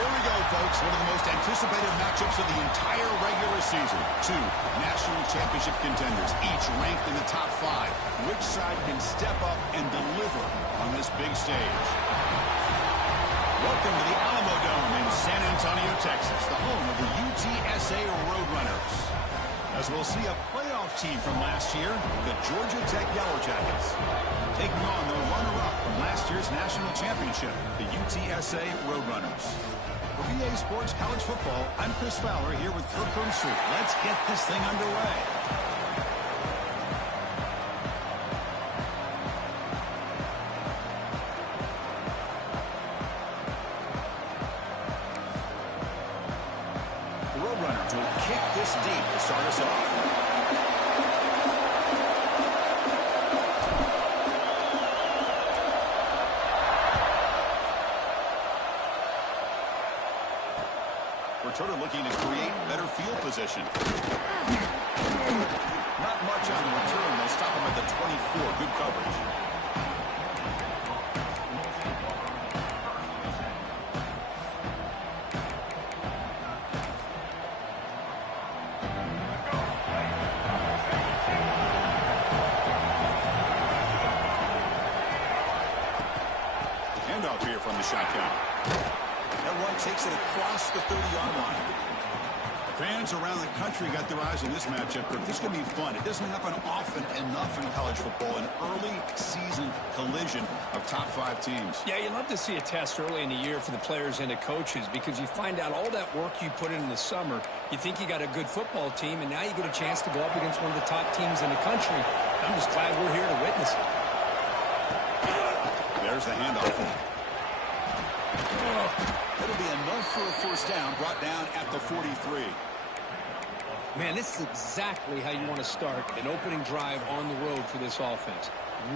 Here we go, folks. One of the most anticipated matchups of the entire regular season. Two national championship contenders, each ranked in the top 5. Which side can step up and deliver on this big stage? Welcome to the Alamo Dome in San Antonio, Texas, the home of the UTSA Roadrunners. As we'll see a playoff team from last year, the Georgia Tech Yellow Jackets, taking on the runner-up from last year's national championship, the UTSA Roadrunners. For VA Sports College Football, I'm Chris Fowler here with Kirk Herbstreit. Let's get this thing underway. The Roadrunners will kick this deep to start us off. Returner looking to create better field position. Not much on the return. They'll stop him at the 24. Good coverage. Handoff here from the shotgun. That run takes it across the 30-yard line. Fans around the country got their eyes on this matchup, but this is going to be fun. It doesn't happen often enough in college football, an early season collision of top 5 teams. Yeah, you love to see a test early in the year for the players and the coaches because you find out all that work you put in the summer. You think you got a good football team, and now you get a chance to go up against one of the top teams in the country. I'm just glad we're here to witness it. There's the handoff. It'll be enough for a first down, brought down at the 43. Man, this is exactly how you want to start an opening drive on the road for this offense.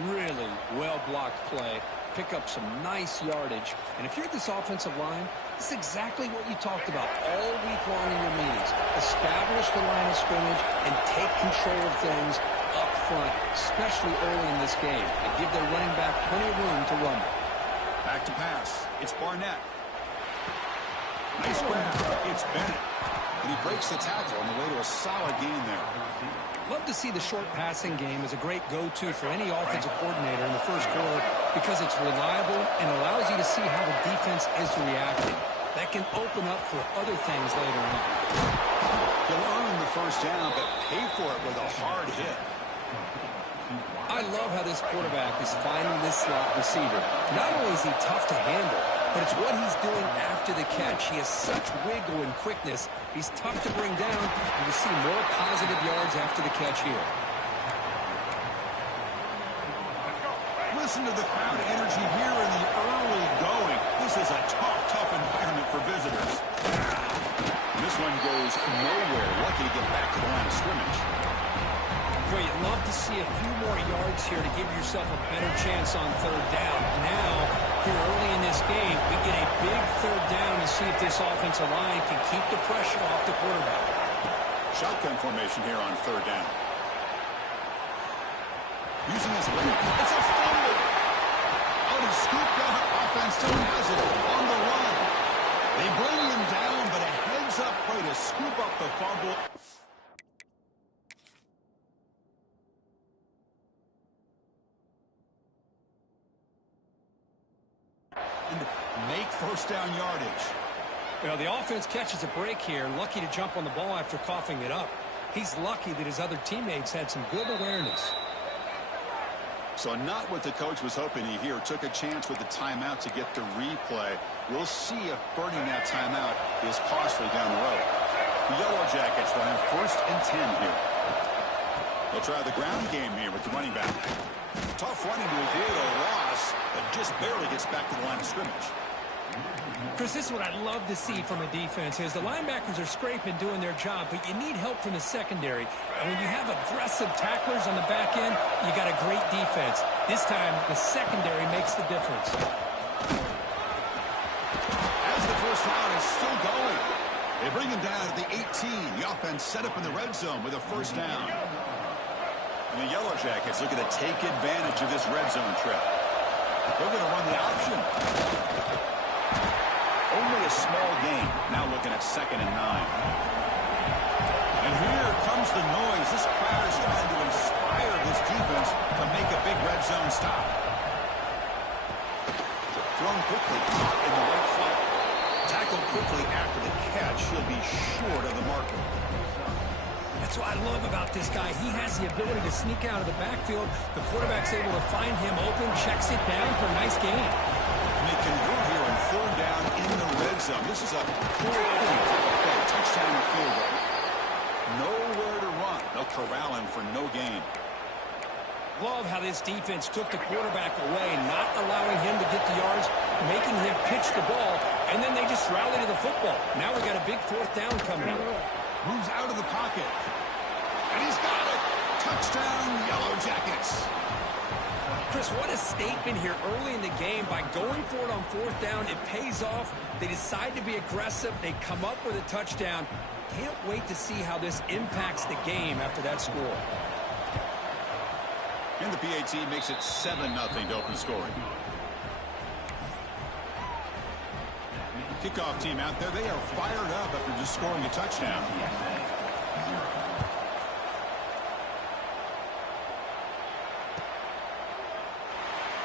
Really well-blocked play, pick up some nice yardage. And if you're this offensive line, this is exactly what you talked about all week long in your meetings. Establish the line of scrimmage and take control of things up front, especially early in this game, and give their running back plenty of room to run. Back to pass. It's Barnett. Nice grab. It's Bennett. And he breaks the tackle on the way to a solid gain there. Love to see the short passing game as a great go-to for any offensive coordinator in the first quarter because it's reliable and allows you to see how the defense is reacting. That can open up for other things later on. He'll earn the first down, but pay for it with a hard hit. I love how this quarterback is finding this slot receiver. Not only is he tough to handle, but it's what he's doing after the catch. He has such wiggle and quickness. He's tough to bring down, and you see more positive yards after the catch here. Listen to the crowd energy here in the early going. This is a tough environment for visitors. This one goes nowhere. Lucky to get back to the line of scrimmage. Boy, you'd love to see a few more yards here to give yourself a better chance on third down. Now, here early in this game, we get a big third down to see if this offensive line can keep the pressure off the quarterback. Shotgun formation here on third down. Using his leg. It's a fumble. Out is scooped up. Offense still has it on the run. They bring him down, but a heads-up play to scoop up the fumble. Make first down yardage. Well, the offense catches a break here. Lucky to jump on the ball after coughing it up. He's lucky that his other teammates had some good awareness. So not what the coach was hoping to hear. Took a chance with the timeout to get the replay. We'll see if burning that timeout is costly down the road. The Yellow Jackets will have 1st and 10 here. They'll try the ground game here with the running back. Tough running to avoid a loss, but just barely gets back to the line of scrimmage. Chris, this is what I love to see from a defense is the linebackers are scraping, doing their job, but you need help from the secondary. And when you have aggressive tacklers on the back end, you got a great defense. This time, the secondary makes the difference. As the first down is still going, they bring him down at the 18. The offense set up in the red zone with a first down. And the Yellow Jackets looking to take advantage of this red zone trip. They're going to run the option. Only a small gain. Now looking at 2nd and 9. And here comes the noise. This crowd is trying to inspire this defense to make a big red zone stop. Thrown quickly in the right flat. Tackled quickly after the catch. He'll be short of the marker. That's what I love about this guy. He has the ability to sneak out of the backfield. The quarterback's able to find him open, checks it down for a nice gain. And they convert here on 4th down in the red zone. This is a play, touchdown or field goal. Nowhere to run. They'll corral him for no gain. Love how this defense took the quarterback away, not allowing him to get the yards, making him pitch the ball, and then they just rally to the football. Now we got a big 4th down coming up. Moves out of the pocket. And he's got it. Touchdown, Yellow Jackets. Chris, what a statement here early in the game. By going for it on 4th down, it pays off. They decide to be aggressive. They come up with a touchdown. Can't wait to see how this impacts the game after that score. And the PAT makes it 7-0 to open scoring. Kickoff team out there. They are fired up after just scoring a touchdown.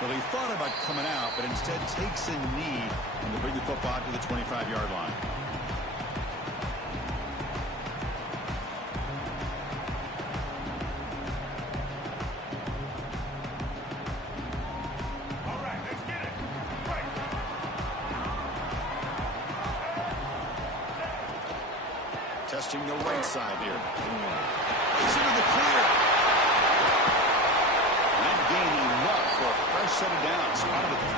Well, he thought about coming out, but instead takes a knee and will bring the football to the 25-yard line. Testing the right side here. He's into the clear. Not gaining enough for a fresh set of downs. Spotted at the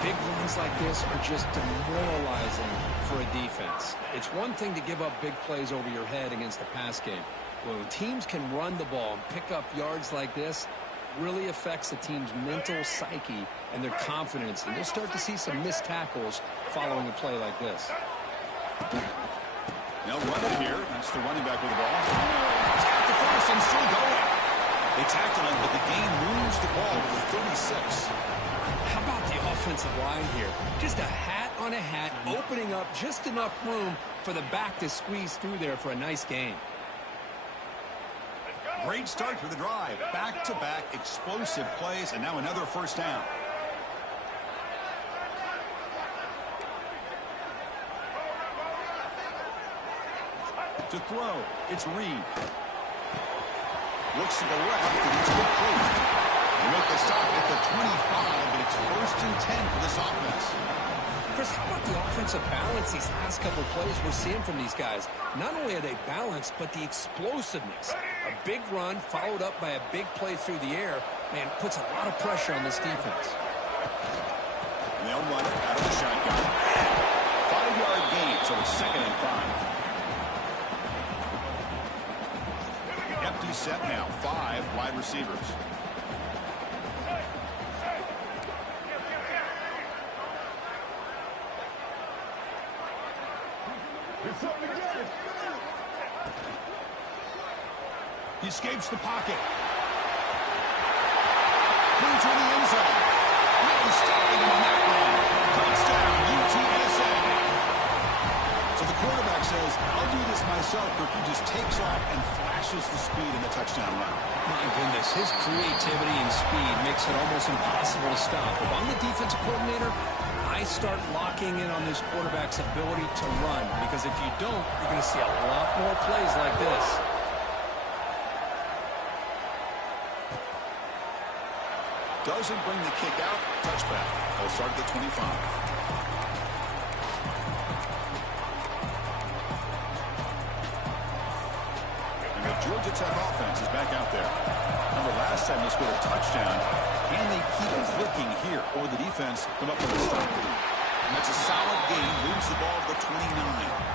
48. Big runs like this are just demoralizing for a defense. It's one thing to give up big plays over your head against the pass game. When teams can run the ball and pick up yards like this, really affects the team's mental psyche and their confidence. And you'll start to see some missed tackles following a play like this. They'll run it here. That's the running back with the ball. He's got the first and still going. They tackle him, but the game moves the ball to the 36. How about the offensive line here? Just a hat on a hat, opening up just enough room for the back to squeeze through there for a nice gain. Great start for the drive. Back-to-back explosive plays, and now another 1st down. To throw, it's Reed. Looks to the left, and it's complete. They make the stop at the 25, but it's 1st and 10 for this offense. Chris, how about the offensive balance these last couple of plays we're seeing from these guys? Not only are they balanced, but the explosiveness. A big run followed up by a big play through the air, man, puts a lot of pressure on this defense. And they'll run it out of the shotgun. 5-yard gain, so it's 2nd and 5. Empty set now. 5 wide receivers. He escapes the pocket. Moves to the end zone. No stopping him on that one. Touchdown, UTSA. So the quarterback says, I'll do this myself, but he just takes off and flashes the speed in the touchdown run. My goodness, his creativity and speed makes it almost impossible to stop. If I'm the defensive coordinator, I start locking in on this quarterback's ability to run, because if you don't, you're going to see a lot more plays like this. Doesn't bring the kick out. Touchback. They'll start at the 25. And the Georgia Tech offense is back out there. Remember last time they scored a touchdown. Can they keep clicking here? Or the defense come up with a stop? And that's a solid gain. Moves the ball to the 29.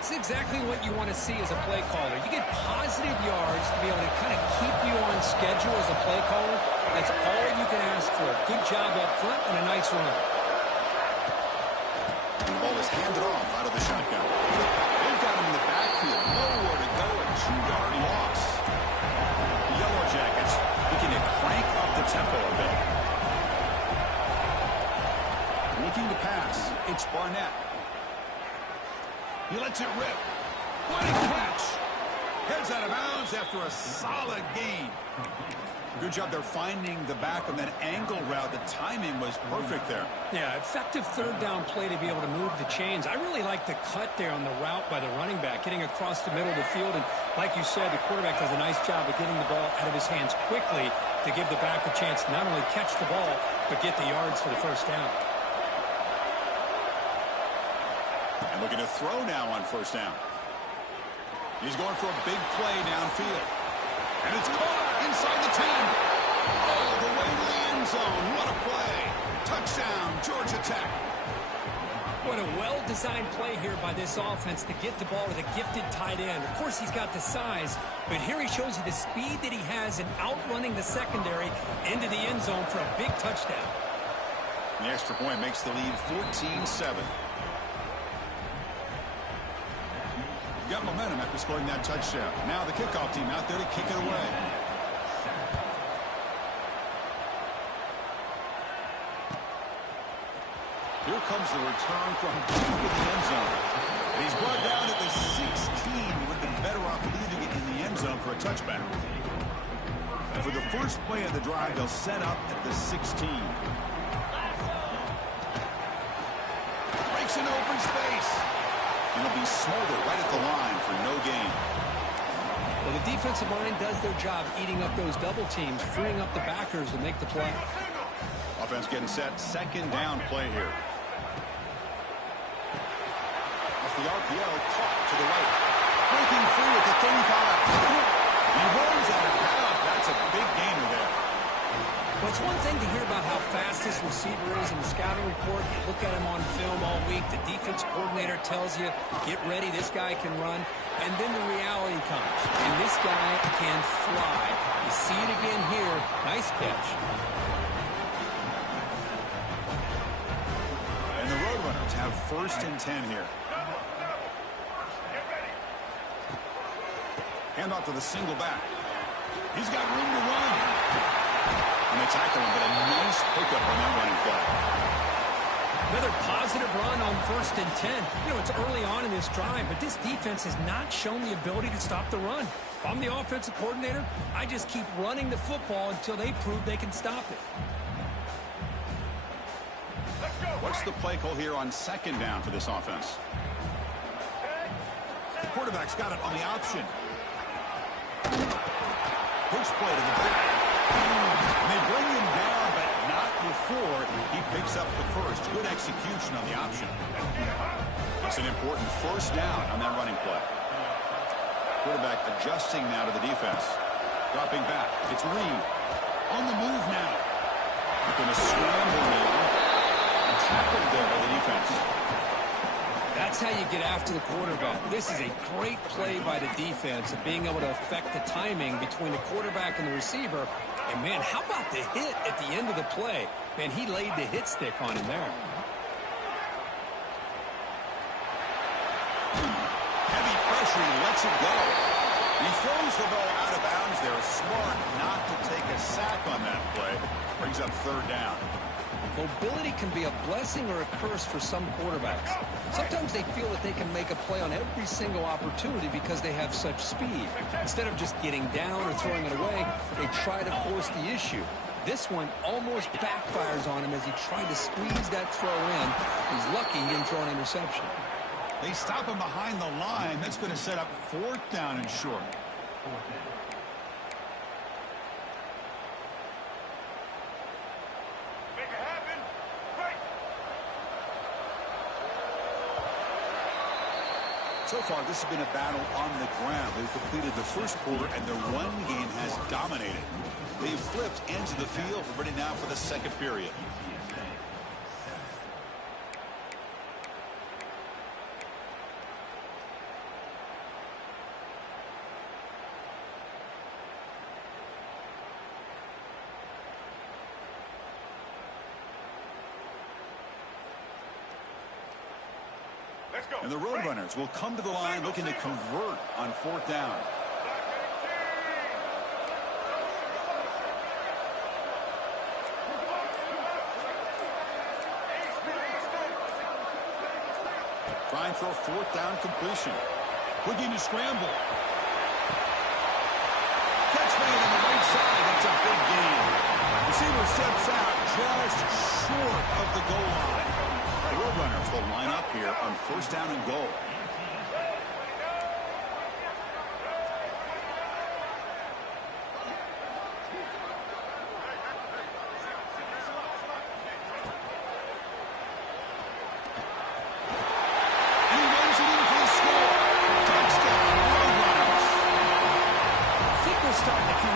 It's exactly what you want to see as a play caller. You get positive yards to be able to kind of keep you on schedule as a play caller. That's all you can ask for. Good job up front and a nice run. And the ball is handed off out of the shotgun. They've got him in the backfield. Nowhere to go. A 2-yard loss. The Yellow Jackets looking to crank up the tempo a bit. Looking to pass. It's Barnett. He lets it rip. What a catch! Heads out of bounds after a solid gain. Good job there finding the back of that angle route. The timing was perfect there. Yeah, effective third down play to be able to move the chains. I really like the cut there on the route by the running back, getting across the middle of the field. And like you said, the quarterback does a nice job of getting the ball out of his hands quickly to give the back a chance to not only catch the ball, but get the yards for the first down. And looking to throw now on first down. He's going for a big play downfield. And it's caught inside the 10. All the way to the end zone. What a play. Touchdown, Georgia Tech. What a well-designed play here by this offense to get the ball with a gifted tight end. Of course, he's got the size, but here he shows you the speed that he has in outrunning the secondary into the end zone for a big touchdown. The extra point makes the lead 14-7. Got momentum after scoring that touchdown. Now the kickoff team out there to kick it away. Here comes the return from deep in the end zone. And he's brought down at the 16 with the better off leaving it in the end zone for a touchback. And for the first play of the drive, they'll set up at the 16. Breaks into open space. And it'll be smoldered right at the line for no gain. Well, the defensive line does their job eating up those double teams, freeing up the backers to make the play. Offense getting set. Second down play here. Off the RPO, caught to the right. Breaking free at the 35. He runs out of bounds. That's a big gainer there. Well, it's one thing to hear about how fast this receiver is in the scouting report. You look at him on film all week. The defense coordinator tells you, get ready, this guy can run. And then the reality comes, and this guy can fly. You see it again here. Nice catch. And the Roadrunners have first and 10 here. Hand off to the single back. He's got room to run. And they tackle him, but a nice pickup on that running play. Another positive run on first and 10. You know, it's early on in this drive, but this defense has not shown the ability to stop the run. If I'm the offensive coordinator, I just keep running the football until they prove they can stop it. What's the play call here on second down for this offense? The quarterback's got it on the option. Pitch play to the back. And they bring him down, but not before he picks up the first. Good execution on the option. It's an important first down on that running play. Quarterback adjusting now to the defense. Dropping back. It's Reed. On the move now. Going to scramble now. Tackled there by the defense. That's how you get after the quarterback. This is a great play by the defense of being able to affect the timing between the quarterback and the receiver. And, man, how about the hit at the end of the play? Man, he laid the hit stick on him there. Heavy pressure. He lets it go. He throws the ball out of bounds there. Smart not to take a sack on that play. Brings up third down. Mobility can be a blessing or a curse for some quarterbacks. Sometimes they feel that they can make a play on every single opportunity because they have such speed. Instead of just getting down or throwing it away, they try to force the issue. This one almost backfires on him as he tried to squeeze that throw in. He's lucky he didn't throw an interception. They stop him behind the line. That's going to set up fourth down and short. So far, this has been a battle on the ground. They've completed the first quarter, and their run game has dominated. They've flipped into the field, ready now for the second period. And the Roadrunners will come to the line looking to convert on fourth down. Trying for a fourth down completion. Looking to scramble. Catch made on the right side. That's a big gain. Receiver steps out just short of the goal line. The Roadrunners will line up here on first down and goal.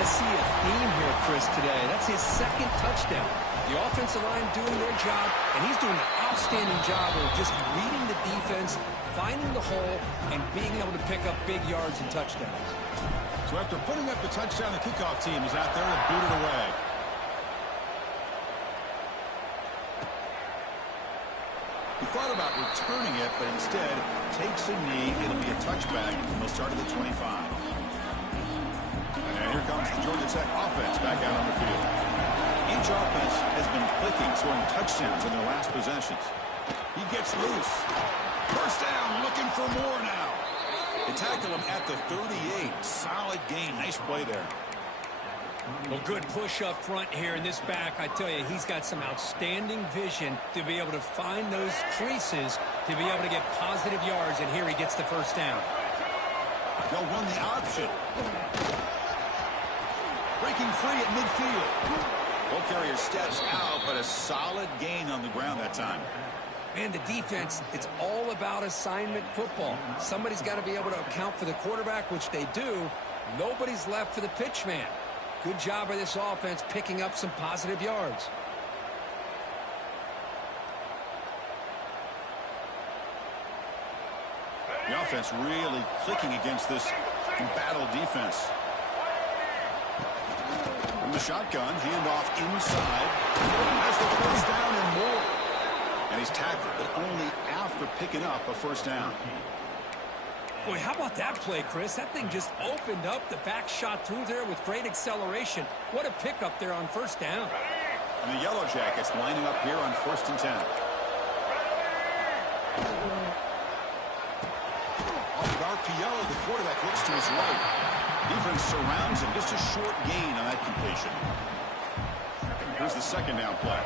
See a theme here, Chris, today. That's his second touchdown. The offensive line doing their job, and he's doing an outstanding job of just reading the defense, finding the hole, and being able to pick up big yards and touchdowns. So after putting up the touchdown, the kickoff team is out there to boot it away. He thought about returning it, but instead takes a knee. It'll be a touchback, and they'll start at the 25. And here comes the Georgia Tech offense back out on the field. Each offense has been clicking, scoring touchdowns in their last possessions. He gets loose. First down, looking for more now. They tackle him at the 38. Solid gain. Nice play there. Well, good push up front here in this back. I tell you, he's got some outstanding vision to be able to find those creases, to be able to get positive yards, and here he gets the first down. They'll run the option. Breaking free at midfield. Ball carrier steps out, but a solid gain on the ground that time. Man, the defense, it's all about assignment football. Somebody's got to be able to account for the quarterback, which they do. Nobody's left for the pitch man. Good job by this offense picking up some positive yards. The offense really clicking against this battle defense. From the shotgun, handoff inside. Has the first down and more. And he's tackled, but only after picking up a first down. Boy, how about that play, Chris? That thing just opened up. The back shot through there with great acceleration. What a pickup there on first down. And the Yellow Jackets lining up here on 1st and 10. Off of RPO, the quarterback looks to his right. Defense surrounds him. Just a short gain on that completion. Here's the second down play.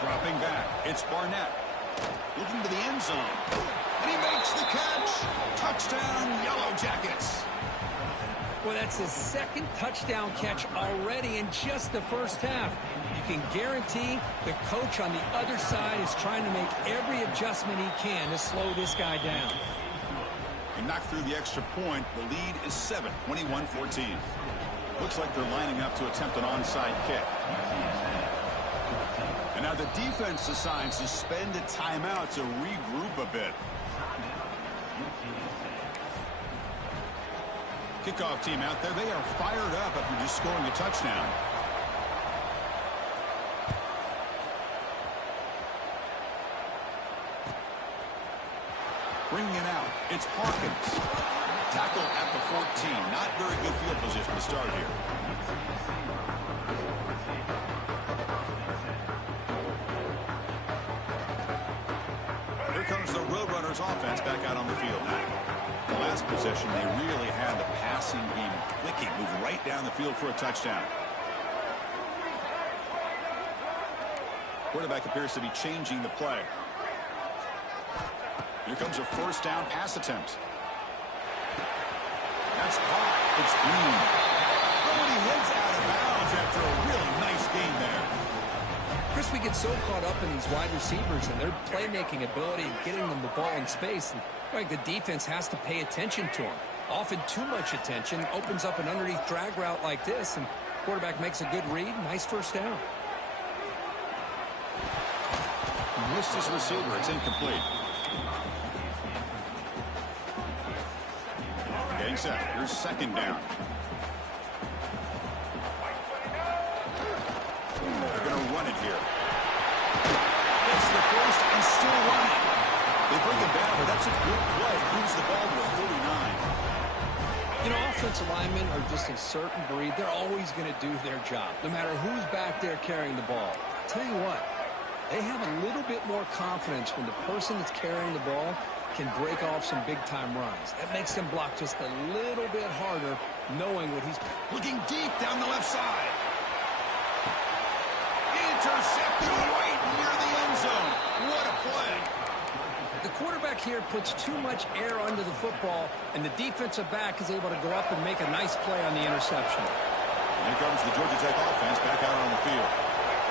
Dropping back. It's Barnett. Looking to the end zone. And he makes the catch. Touchdown, Yellow Jackets. Well, that's his second touchdown catch already in just the first half. You can guarantee the coach on the other side is trying to make every adjustment he can to slow this guy down. He knocked through the extra point. The lead is 7, 21-14. Looks like they're lining up to attempt an onside kick. And now the defense decides to spend a timeout to regroup a bit. Kickoff team out there. They are fired up after just scoring a touchdown. Bringing it out. It's Parkins. Tackle at the 14. Not very good field position to start here. Here comes the Roadrunners offense back out on the field now. The last possession, they really had the passing game clicking. Move right down the field for a touchdown. Quarterback appears to be changing the play. Here comes a first down pass attempt. That's caught. It's Green. Nobody heads out of bounds after a really nice game there. Chris, we get so caught up in these wide receivers and their playmaking ability and getting them the ball in space. And right, the defense has to pay attention to them. Often too much attention opens up an underneath drag route like this, and quarterback makes a good read. Nice first down. Missed his receiver. It's incomplete. Getting set. Here's second down. They're going to run it here. It's the first and still running. They bring it down, but that's a good play. Moves the ball to a 49. You know, offensive linemen are just a certain breed. They're always going to do their job, no matter who's back there carrying the ball. I'll tell you what, They have a little bit more confidence when the person that's carrying the ball can break off some big-time runs. That makes them block just a little bit harder, knowing what he's... Looking deep down the left side. Intercepted right near the end zone. What a play. The quarterback here puts too much air under the football, and the defensive back is able to go up and make a nice play on the interception. Here comes the Georgia Tech offense back out on the field.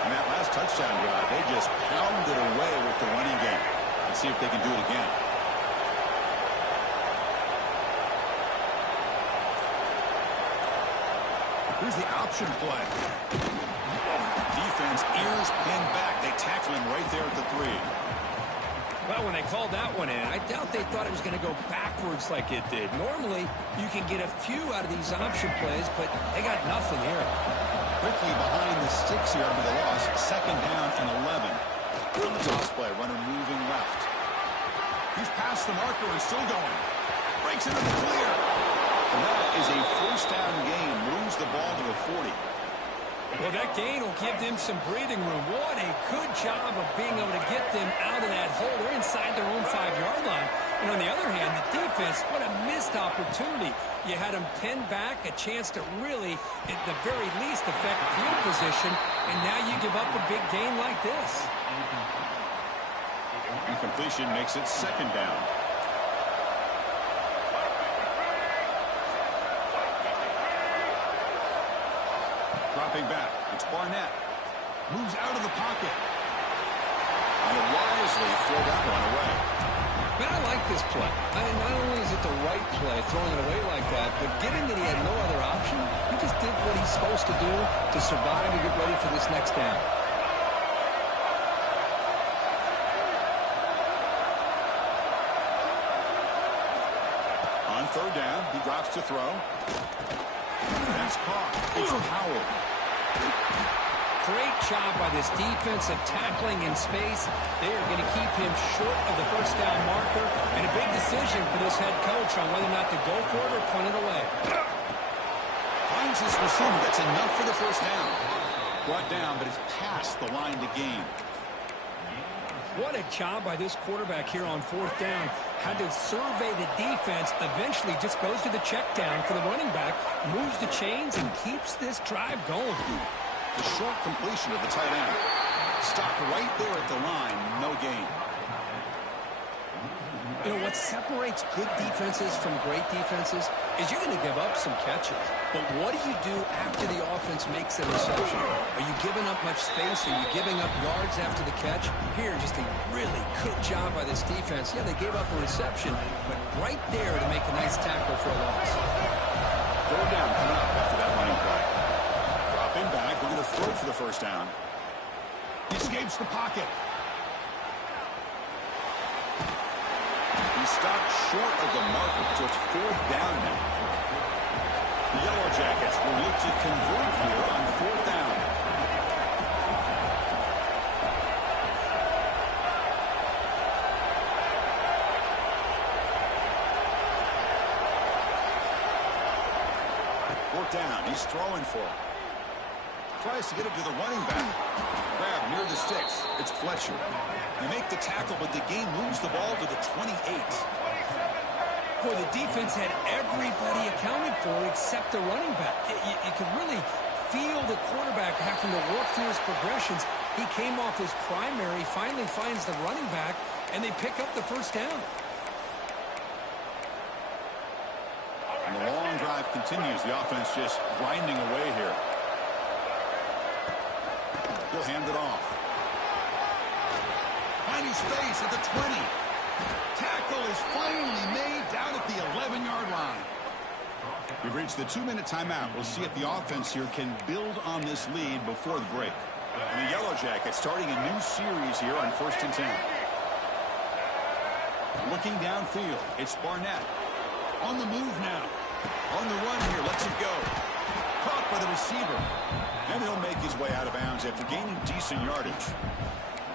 And that last touchdown drive, they just pounded away with the running game. Let's see if they can do it again. Here's the option play. Defense ears pinned back. They tackle him right there at the 3. Well, when they called that one in, I doubt they thought it was going to go backwards like it did. Normally, you can get a few out of these option plays, but they got nothing here. Quickly behind the 6 here after the loss. 2nd down and 11. Toss play, runner moving left. He's past the marker and still going. Breaks into the clear. And that is a first down gain. Moves the ball to the 40. Well, that gain will give them some breathing room. What a good job of being able to get them out of that hole. They're inside their own 5-yard line. And on the other hand, the defense, what a missed opportunity. You had them pinned back, a chance to really, at the very least, affect field position, and now you give up a big gain like this. Incompletion makes it 2nd down. Dropping back, it's Barnett. Moves out of the pocket. And wisely throw that one away. Man, I like this play. Not only is it the right play, throwing it away like that, but given that he had no other option, he just did what he's supposed to do to survive and get ready for this next down. On 3rd down, he drops to throw. That's caught. It's Howell. Great job by this defensive tackling in space. They are going to keep him short of the first down marker, and a big decision for this head coach on whether or not to go for it or punt it away. Finds his receiver. That's enough for the first down. Brought down, but it's past the line to gain. What a job by this quarterback here on 4th down. Had to survey the defense, eventually just goes to the check down for the running back, moves the chains, and keeps this drive going. The short completion of the tight end. Stopped right there at the line. No gain. You know, what separates good defenses from great defenses is you're going to give up some catches. But what do you do after the offense makes a reception? Are you giving up much space? Are you giving up yards after the catch? Here, just a really good job by this defense. Yeah, they gave up a reception, but right there to make a nice tackle for a loss. 3rd down coming up after that running play. Dropping back, we're going to throw for the first down. He escapes the pocket. He stopped short of the marker, so it's 4th down now. The Yellow Jackets will look to convert here on 4th down. Fourth down, he's throwing for it. Tries to get it to the running back. Grab near the sticks. It's Fletcher. They make the tackle, but the game moves the ball to the 28. Boy, the defense had everybody accounted for except the running back. You could really feel the quarterback having to work through his progressions. He came off his primary, finally finds the running back, and they pick up the first down. And the long drive continues. The offense just grinding away here. He'll hand it off. Finding space at the 20. Tackle is finally made down at the 11-yard line. We've reached the 2-minute timeout. We'll see if the offense here can build on this lead before the break. And the Yellow Jackets starting a new series here on 1st and 10. Looking downfield, it's Barnett. On the move now. On the run here, lets it go. Caught by the receiver. And he'll make his way out of bounds after gaining decent yardage.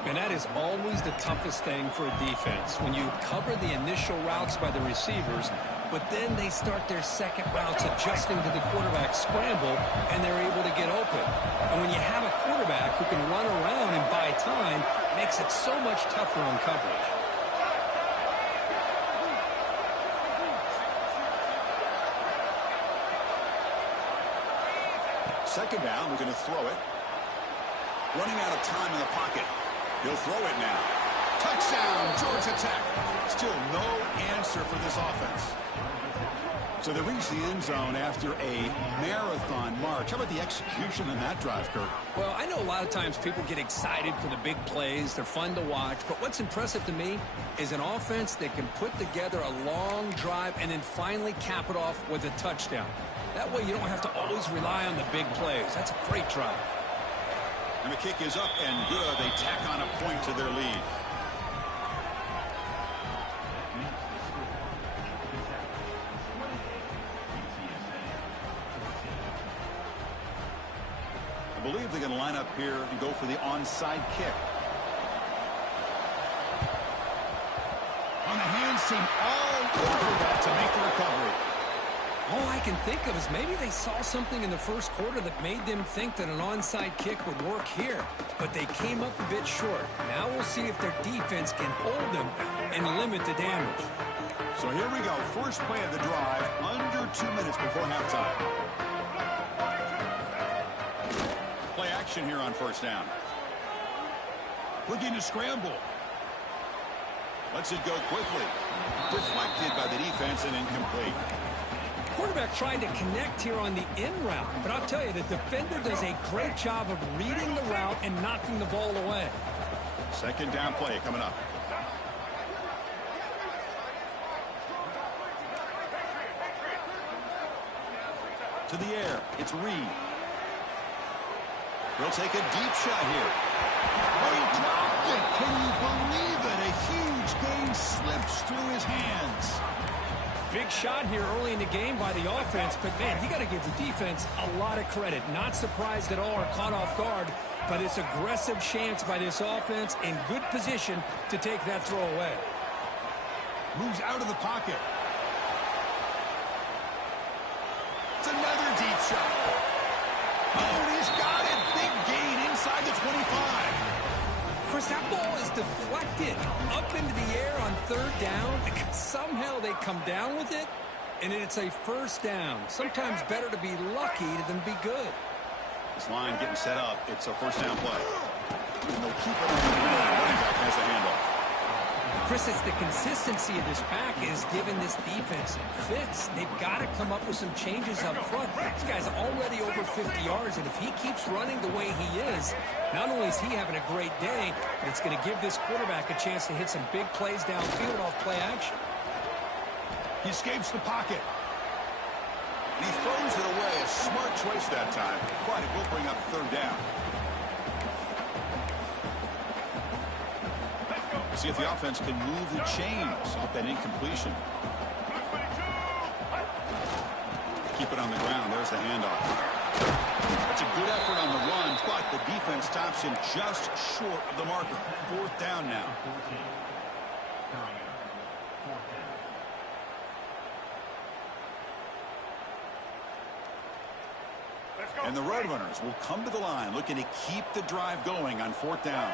And that is always the toughest thing for a defense. When you cover the initial routes by the receivers, but then they start their second routes adjusting to the quarterback scramble, and they're able to get open. And when you have a quarterback who can run around and buy time, it makes it so much tougher on coverage. Second down, we're going to throw it. Running out of time in the pocket. He'll throw it now. Touchdown, Georgia Tech. Still no answer for this offense. So they reach the end zone after a marathon march. How about the execution in that drive, Kurt? Well, I know a lot of times people get excited for the big plays. They're fun to watch. But what's impressive to me is an offense that can put together a long drive and then finally cap it off with a touchdown. That way you don't have to always rely on the big plays. That's a great drive. And the kick is up and good. They tack on a point to their lead. I believe they're going to line up here and go for the onside kick. On the hands team all over that to make the recovery. All I can think of is maybe they saw something in the first quarter that made them think that an onside kick would work here. But they came up a bit short. Now we'll see if their defense can hold them and limit the damage. So here we go. First play of the drive, under 2 minutes before halftime. Play action here on first down. Looking to scramble. Lets it go quickly. Deflected by the defense and incomplete. Quarterback trying to connect here on the in route, but I'll tell you, the defender does a great job of reading the route and knocking the ball away. Second down play coming up. To the air, it's Reed. He'll take a deep shot here. Oh, he dropped it. Can you believe it? A huge gain slips through his hands. Big shot here early in the game by the offense, but man, you got to give the defense a lot of credit. Not surprised at all or caught off guard by this aggressive chance by this offense in good position to take that throw away. Moves out of the pocket. It's another deep shot. Oh, and he's got it. Big gain inside the 25. Chris, that ball is deflected up into the air on third down. Somehow they come down with it, and it's a first down. Sometimes better to be lucky than be good. This line getting set up. It's a first down play. And they'll keep it on the ground. Running back has the handoff. Chris, it's the consistency of this pack is giving this defense fits. They've got to come up with some changes up front. This guy's already over 50 yards, and if he keeps running the way he is, not only is he having a great day, but it's going to give this quarterback a chance to hit some big plays downfield off play action. He escapes the pocket. And he throws it away. A smart choice that time, but it will bring up third down. See if the offense can move the chains off that incompletion. Keep it on the ground. There's the handoff. It's a good effort on the run, but the defense stops him just short of the marker. Fourth down now. And the Roadrunners will come to the line looking to keep the drive going on fourth down.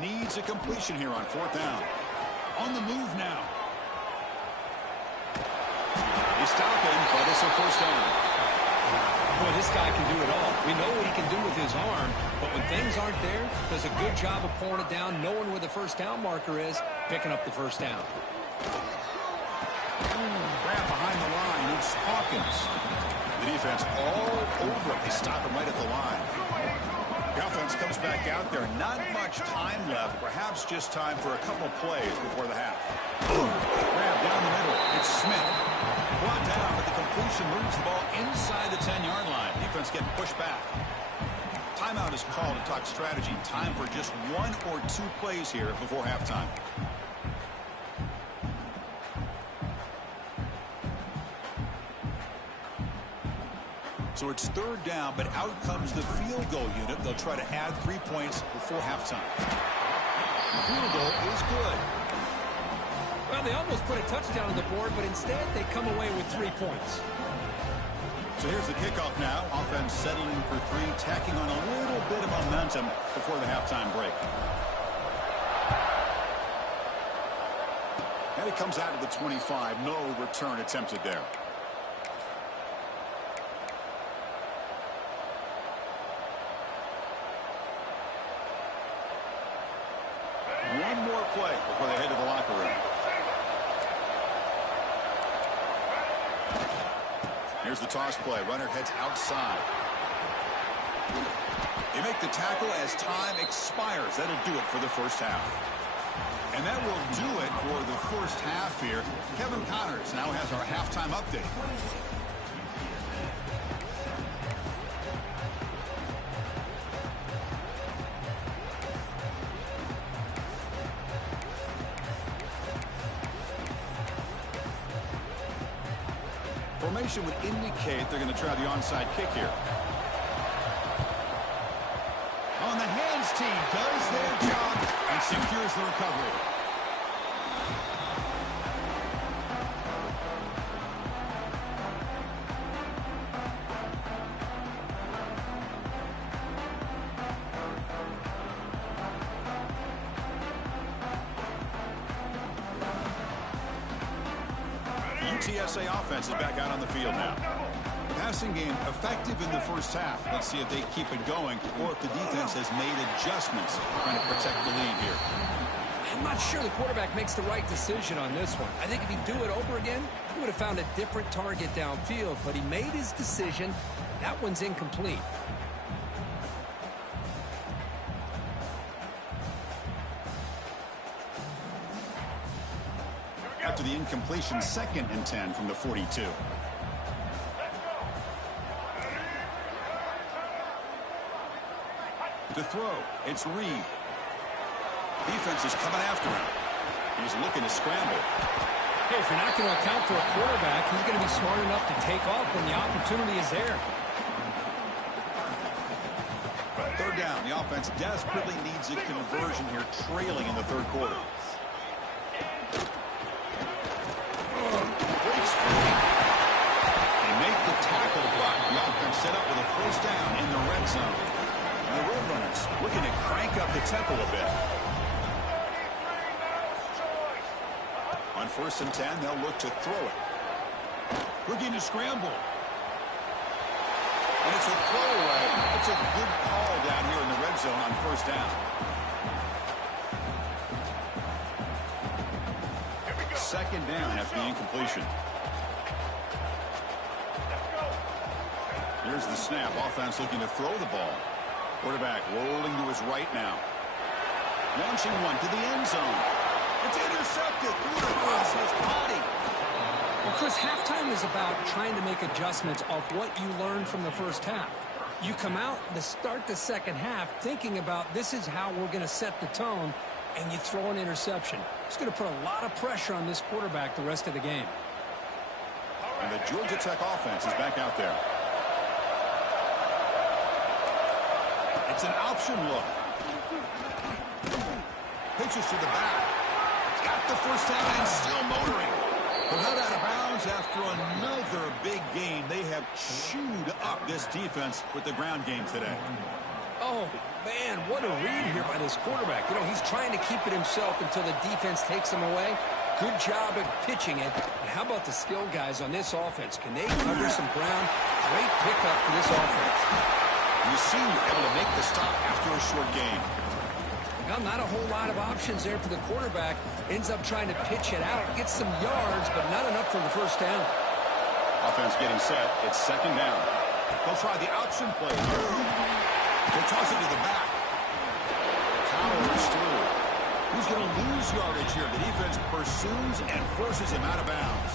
Needs a completion here on fourth down. On the move now. He's stopping, but it's a first down. Boy, this guy can do it all. We know what he can do with his arm, but when things aren't there, does a good job of pulling it down, knowing where the first down marker is, picking up the first down. Grab behind the line. It's Hawkins. The defense all over it. They stop him right at the line. The offense comes back out there. Not much time left. Perhaps just time for a couple plays before the half. Grab down the middle. It's Smith. Brought down, but the completion moves the ball inside the 10-yard line. Defense getting pushed back. Timeout is called to talk strategy. Time for just one or two plays here before halftime. So it's third down, but out comes the field goal unit. They'll try to add 3 points before halftime. The field goal is good. Well, they almost put a touchdown on the board, but instead they come away with 3 points. So here's the kickoff now. Offense settling for 3, tacking on a little bit of momentum before the halftime break. And it comes out of the 25. No return attempted there. One more play before they head to the locker room. Here's the toss play. Runner heads outside. They make the tackle as time expires. That'll do it for the first half. And that will do it for the first half here. Kevin Connors now has our halftime update. Formation would indicate they're going to try the onside kick here. On the hands team does their job and secures the recovery. UTSA offense is back out on the field now. The passing game effective in the first half. Let's see if they keep it going or if the defense has made adjustments trying to protect the lead here. I'm not sure the quarterback makes the right decision on this one. I think if he'd do it over again, he would have found a different target downfield, but he made his decision. That one's incomplete. After the incompletion, 2nd and 10 from the 42. To throw, it's Reed. Defense is coming after him. He's looking to scramble. Hey, if you're not going to account for a quarterback, he's going to be smart enough to take off when the opportunity is there. Third down. The offense desperately needs a conversion here, trailing in the third quarter. They make the tackle block. The offense set up with a first down in the red zone. And the Roadrunners looking to crank up the tempo a bit. On 1st and 10, they'll look to throw it. Looking to scramble. And it's a throwaway. It's a good call down here in the red zone on 1st down. Second down after the incompletion. Here's the snap. Offense looking to throw the ball. Quarterback rolling to his right now. Launching one to the end zone. It's intercepted through the cross his body. Well, Chris, halftime is about trying to make adjustments off what you learned from the first half. You come out to start the second half thinking about this is how we're going to set the tone, and you throw an interception. It's going to put a lot of pressure on this quarterback the rest of the game. And the Georgia Tech offense is back out there. It's an option look. Pitches to the back. Got the first down and still motoring. But not out of bounds after another big game. They have chewed up this defense with the ground game today. Oh, man, what a read here by this quarterback. You know, he's trying to keep it himself until the defense takes him away. Good job at pitching it. And how about the skill guys on this offense? Can they cover some ground? Great pickup for this offense. You see you're able to make the stop after a short game. Well, not a whole lot of options there for the quarterback. Ends up trying to pitch it out. Gets some yards, but not enough for the first down. Offense getting set. It's 2nd down. They'll try the option play. They'll toss it to the back. Powers through. Who's going to lose yardage here? The defense pursues and forces him out of bounds.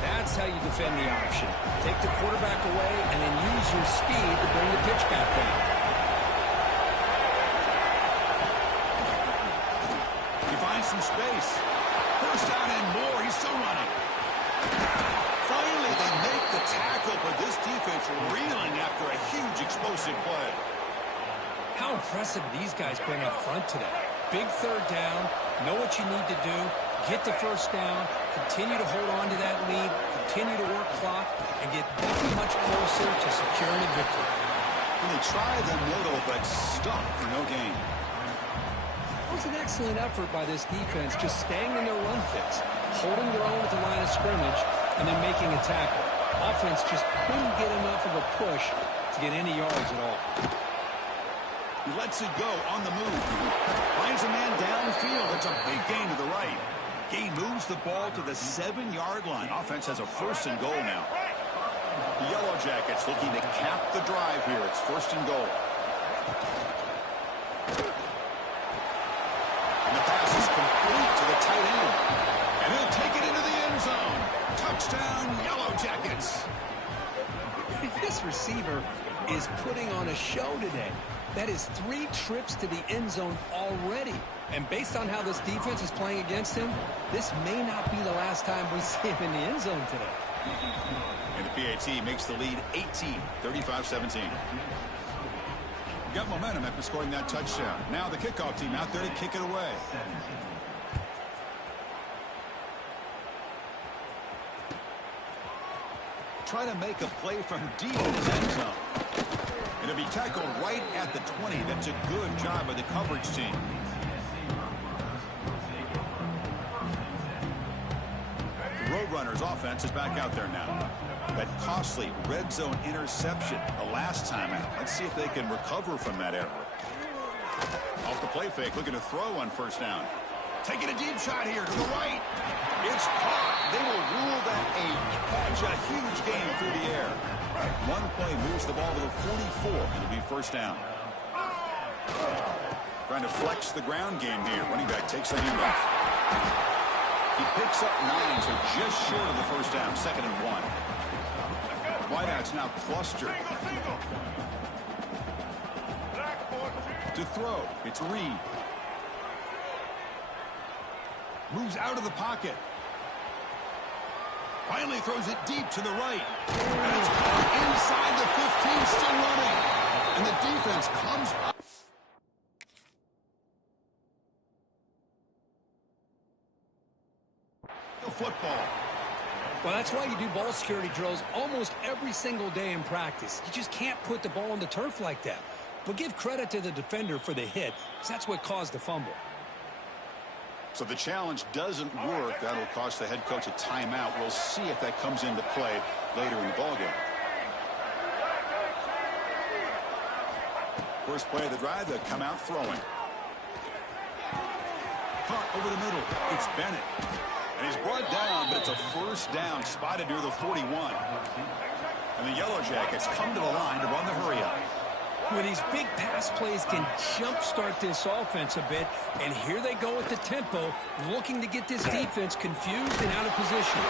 That's how you defend the option. Take the quarterback away and then use your speed to bring the pitch back down. He finds some space. First down and more. He's still running. Finally, they make the tackle, but this defense reeling after a huge explosive play. How impressive these guys been up front today. Big third down, know what you need to do, get the first down, continue to hold on to that lead, continue to work clock, and get much closer to securing a victory. And they try the middle, but stuck for no gain. It was an excellent effort by this defense, just staying in their run fits, holding their own at the line of scrimmage, and then making a tackle. Offense just couldn't get enough of a push to get any yards at all. He lets it go on the move. Finds a man downfield. It's a big gain to the right. Gain moves the ball to the 7-yard line. Offense has a 1st and goal now. The Yellow Jackets looking to cap the drive here. It's 1st and goal. And the pass is complete to the tight end. And he'll take it into the end zone. Touchdown, Yellow Jackets. This receiver is putting on a show today. That is 3 trips to the end zone already. And based on how this defense is playing against him, this may not be the last time we see him in the end zone today. And the PAT makes the lead 18, 35-17. Got momentum after scoring that touchdown. Now the kickoff team out there to kick it away. Try to make a play from deep in his end zone. And it'll be tackled right at the 20. That's a good job by the coverage team. The Roadrunners offense is back out there now. That costly red zone interception the last time out. Let's see if they can recover from that error. Off the play fake, looking to throw on 1st down. Taking a deep shot here to the right. It's caught. They will rule that a catch, a huge gain through the air. One play moves the ball to the 44. It'll be 1st down. Trying to flex the ground game here. Running back takes the handoff. He picks up 9, so just short of the 1st down. 2nd and 1. Wideouts now clustered. To throw, it's Reed. Moves out of the pocket. Finally throws it deep to the right. And it's caught inside the 15, still running. And the defense comes up. The football. Well, that's why you do ball security drills almost every single day in practice. You just can't put the ball on the turf like that. But give credit to the defender for the hit, because that's what caused the fumble. So the challenge doesn't work. That'll cost the head coach a timeout. We'll see if that comes into play later in the ballgame. First play of the drive, they'll come out throwing. Caught over the middle. It's Bennett. And he's brought down, but it's a 1st down spotted near the 41. And the Yellow Jackets come to the line to run the hurry-up. Where these big pass plays can jumpstart this offense a bit, and here they go with the tempo, looking to get this defense confused and out of position.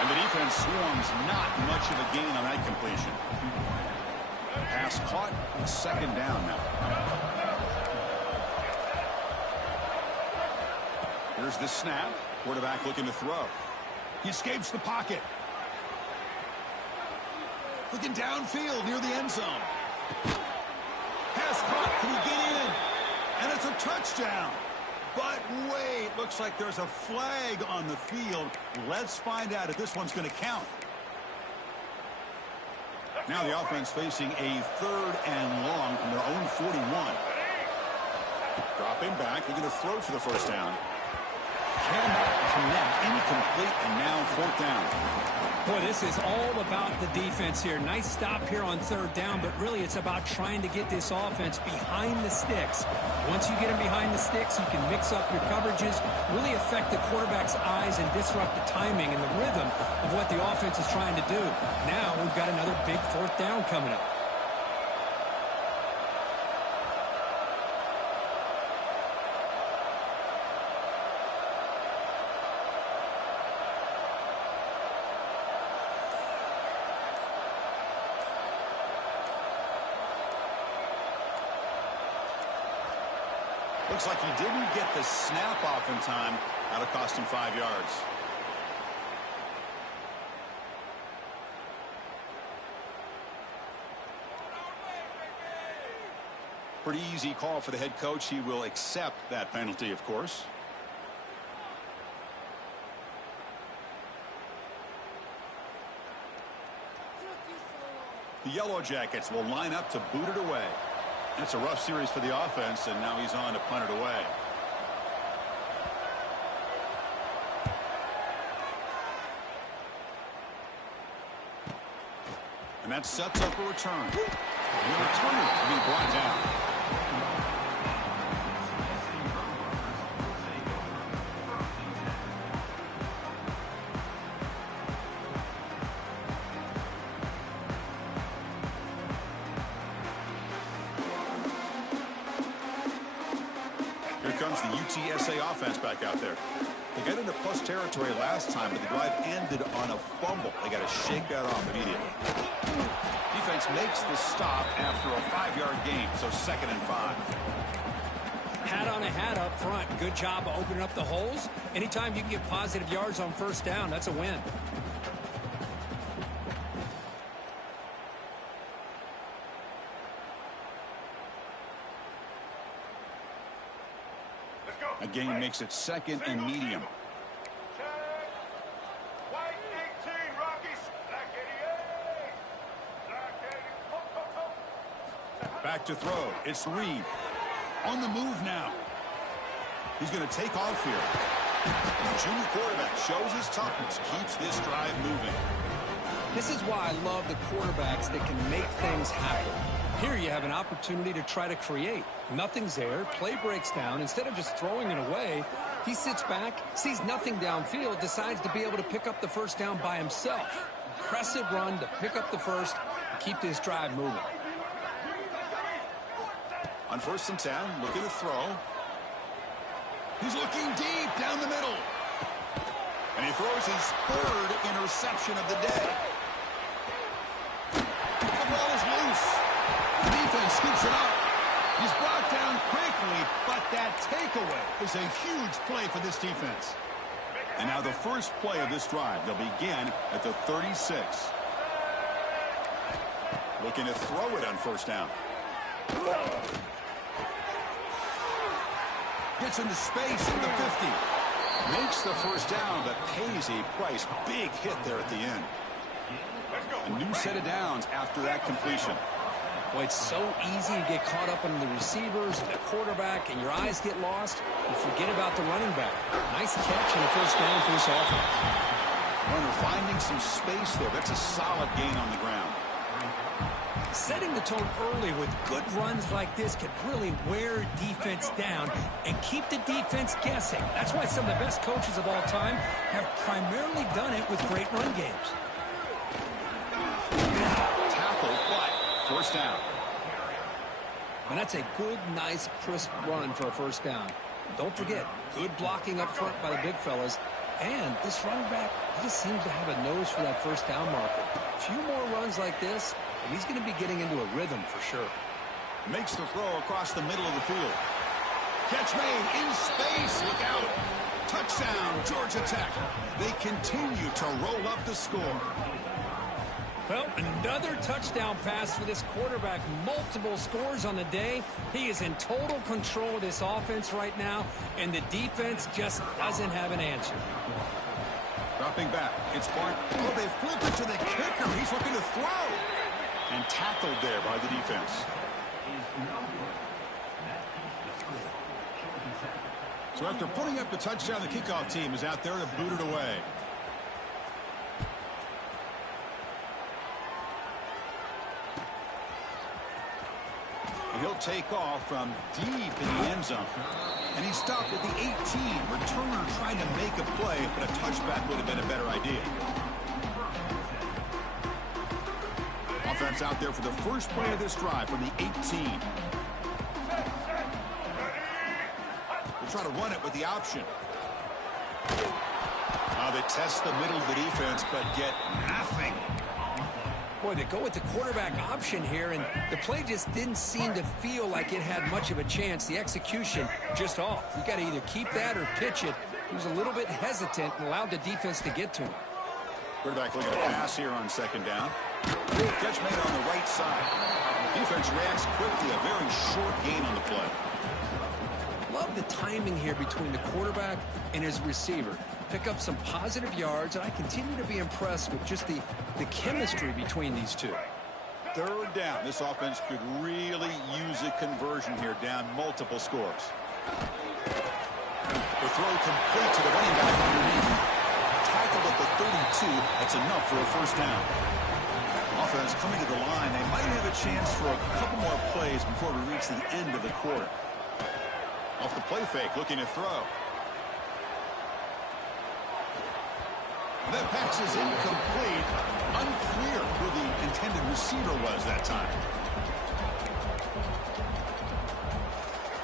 And the defense swarms, not much of a gain on that completion. Pass caught, 2nd down now. Here's the snap. Quarterback looking to throw. He escapes the pocket. Looking downfield near the end zone. Pass caught. Can he get in? And it's a touchdown. But wait, looks like there's a flag on the field. Let's find out if this one's going to count. Now the offense facing a 3rd and long from their own 41. Dropping back, looking to throw for the 1st down. Cannot connect, incomplete, and now 4th down. Boy, this is all about the defense here. Nice stop here on 3rd down, but really it's about trying to get this offense behind the sticks. Once you get them behind the sticks, you can mix up your coverages, really affect the quarterback's eyes and disrupt the timing and the rhythm of what the offense is trying to do. Now we've got another big 4th down coming up. Looks like he didn't get the snap off in time. That'll cost him 5 yards. Pretty easy call for the head coach. He will accept that penalty, of course. The Yellow Jackets will line up to boot it away. That's a rough series for the offense, and now he's on to punt it away. And that sets up a return. The returner to be brought down. Here comes the UTSA offense back out there. They got into plus territory last time, but the drive ended on a fumble. They got to shake that off immediately. Defense makes the stop after a 5-yard gain, so 2nd and 5. Hat on a hat up front. Good job of opening up the holes. Anytime you can get positive yards on first down, that's a win. A gain makes it 2nd and medium. Back to throw. It's Reed. On the move now. He's going to take off here. The junior quarterback shows his toughness, keeps this drive moving. This is why I love the quarterbacks that can make things happen. Here you have an opportunity to try to create. Nothing's there. Play breaks down. Instead of just throwing it away, he sits back, sees nothing downfield, decides to be able to pick up the first down by himself. Impressive run to pick up the first and keep this drive moving. On 1st and 10, looking to throw. He's looking deep down the middle. And he throws his 3rd interception of the day. The ball is loose. The defense scoops it up. He's brought down quickly, but that takeaway is a huge play for this defense. And now the first play of this drive. They'll begin at the 36. Looking to throw it on 1st down. Gets into space in the 50. Makes the first down, but pays a price. Big hit there at the end. A new set of downs after that completion. Boy, it's so easy to get caught up in the receivers and the quarterback, and your eyes get lost. You forget about the running back. Nice catch and a first down for this offense. Runner finding some space there. That's a solid gain on the ground. Setting the tone early with good runs like this can really wear defense down and keep the defense guessing. That's why some of the best coaches of all time have primarily done it with great run games. Tackle, but 1st down. And that's a good, nice, crisp run for a first down. Don't forget, good blocking up front by the big fellas. And this running back, he just seems to have a nose for that first down marker. A few more runs like this, and he's going to be getting into a rhythm for sure. Makes the throw across the middle of the field. Catch made in space. Look out. Touchdown, Georgia Tech. They continue to roll up the score. Well, another touchdown pass for this quarterback. Multiple scores on the day. He is in total control of this offense right now, and the defense just doesn't have an answer. Dropping back. It's Bart. Oh, they flip it to the kicker. He's looking to throw. And tackled there by the defense. So after putting up the touchdown, the kickoff team is out there to boot it away. He'll take off from deep in the end zone. And he stopped at the 18. Returner trying to make a play, but a touchback would have been a better idea. Offense out there for the first play of this drive from the 18. We'll try to run it with the option. They test the middle of the defense, but get nothing. Boy, they go with the quarterback option here, and the play just didn't seem to feel like it had much of a chance. The execution just off. You got to either keep that or pitch it. He was a little bit hesitant and allowed the defense to get to him. Quarterback looking to pass here on 2nd down. Catch made on the right side. Defense reacts quickly. A very short gain on the play. Love the timing here between the quarterback and his receiver. Pick up some positive yards, and I continue to be impressed with just the chemistry between these two. Third down. This offense could really use a conversion here, down multiple scores. The throw complete to the running back underneath. Tackled at the 32. That's enough for a first down. Offense coming to the line. They might have a chance for a couple more plays before we reach the end of the quarter. Off the play fake, looking to throw. That pass is incomplete. Unclear who the intended receiver was that time.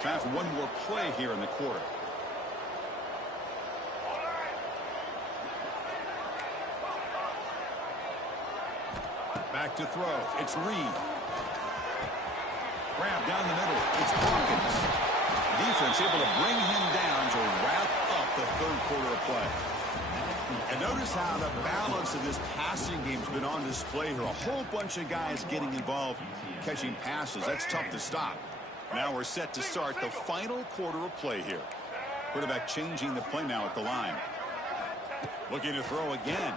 Time for one more play here in the quarter. Back to throw. It's Reed. Grab down the middle. It's Hawkins. Defense able to bring him down to wrap up the third quarter of play. And notice how the balance of this passing game's been on display here. A whole bunch of guys getting involved catching passes. That's tough to stop. Now we're set to start the final quarter of play here. Quarterback changing the play now at the line. Looking to throw again.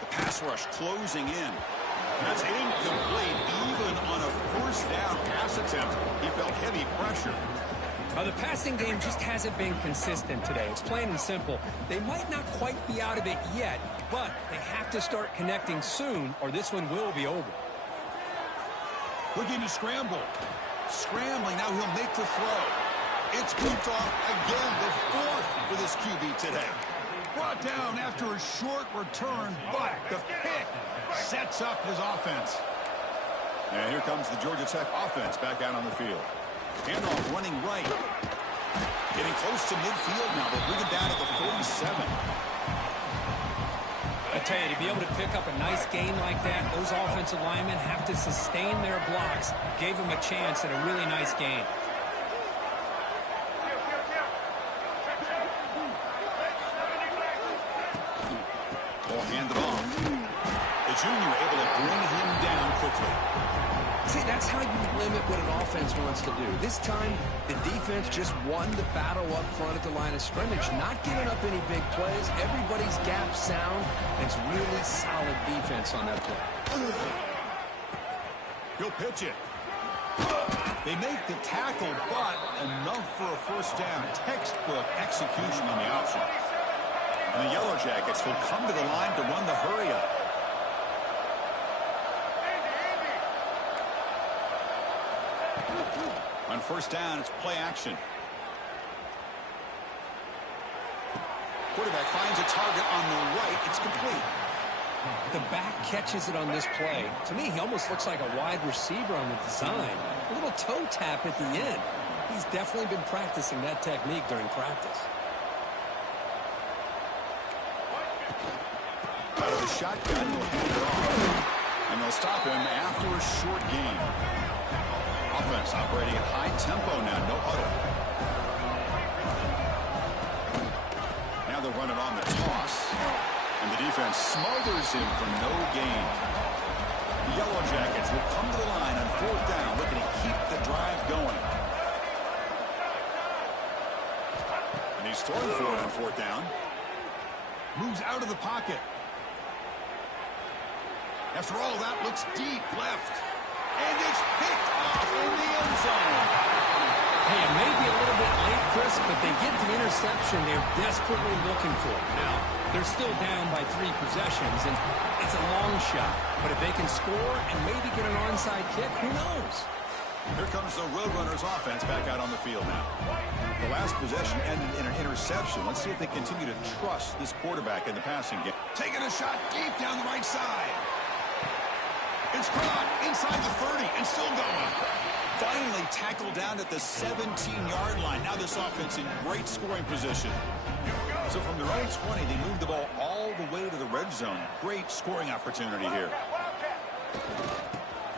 The pass rush closing in. That's incomplete. Even on a first down pass attempt, he felt heavy pressure. The passing game just hasn't been consistent today. It's plain and simple. They might not quite be out of it yet, but they have to start connecting soon, or this one will be over. Looking to scramble. Scrambling. Now he'll make the throw. It's picked off again. The fourth for this QB today. Brought down after a short return, but the pick sets up his offense. And here comes the Georgia Tech offense back out on the field. Handoff running right. Getting close to midfield now. They'll bring it down at the 47. I tell you, to be able to pick up a nice gain like that, those offensive linemen have to sustain their blocks. Gave them a chance at a really nice gain. Ball handed off. The junior able to bring him down quickly. See, that's how you limit what an offense wants to do. This time, the defense just won the battle up front at the line of scrimmage, not giving up any big plays. Everybody's gap sound, and it's really solid defense on that play. He'll pitch it. They make the tackle, but enough for a first down. Textbook execution on the option. And the Yellow Jackets will come to the line to run the hurry-up. On first down, it's play action. Quarterback finds a target on the right. It's complete. The back catches it on this play. To me, he almost looks like a wide receiver on the design. A little toe tap at the end. He's definitely been practicing that technique during practice. Out of the shotgun, he'll hand it off. And they'll stop him after a short gain. Offense operating at high tempo now, no huddle. Now they'll run it on the toss, and the defense smothers him for no gain. The Yellow Jackets will come to the line on fourth down, looking to keep the drive going. And he's throwing for it on fourth down. Moves out of the pocket. After all that, looks deep left. And it's picked off in the end zone. Hey, it may be a little bit late, Chris, but they get the interception they're desperately looking for. Now, they're still down by 3 possessions, and it's a long shot. But if they can score and maybe get an onside kick, who knows? Here comes the Roadrunners offense back out on the field now. The last possession ended in an interception. Let's see if they continue to trust this quarterback in the passing game. Taking a shot deep down the right side. It's caught inside the 30 and still going. Finally tackled down at the 17-yard line. Now this offense in great scoring position. So from their own 20, they moved the ball all the way to the red zone. Great scoring opportunity here.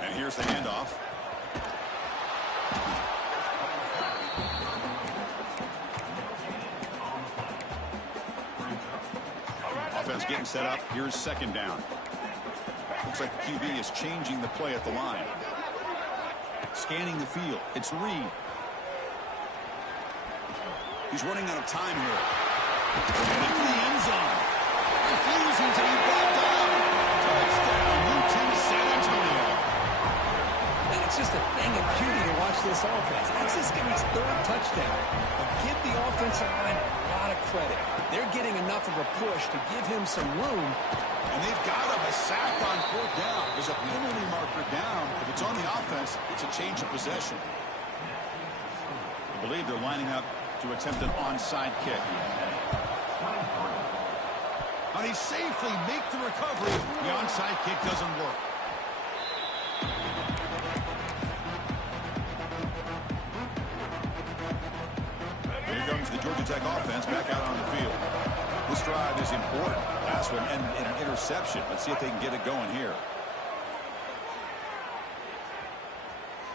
And here's the handoff. Offense getting set up. Here's second down. Looks like the QB is changing the play at the line. Scanning the field. It's Reed. He's running out of time here. Heading for the end zone. Refusing to be brought down. Touchdown, UT San Antonio. And it's just a thing of beauty to watch this offense. That's this guy's third touchdown. But give the offensive line a lot of credit. They're getting enough of a push to give him some room. And they've got him a sack on 4th down. There's a penalty marker down. If it's on the offense, it's a change of possession. I believe they're lining up to attempt an onside kick. And he safely make the recovery. The onside kick doesn't work. Here comes the Georgia Tech offense back out on the field. This drive is important. Last one and an interception. Let's see if they can get it going here.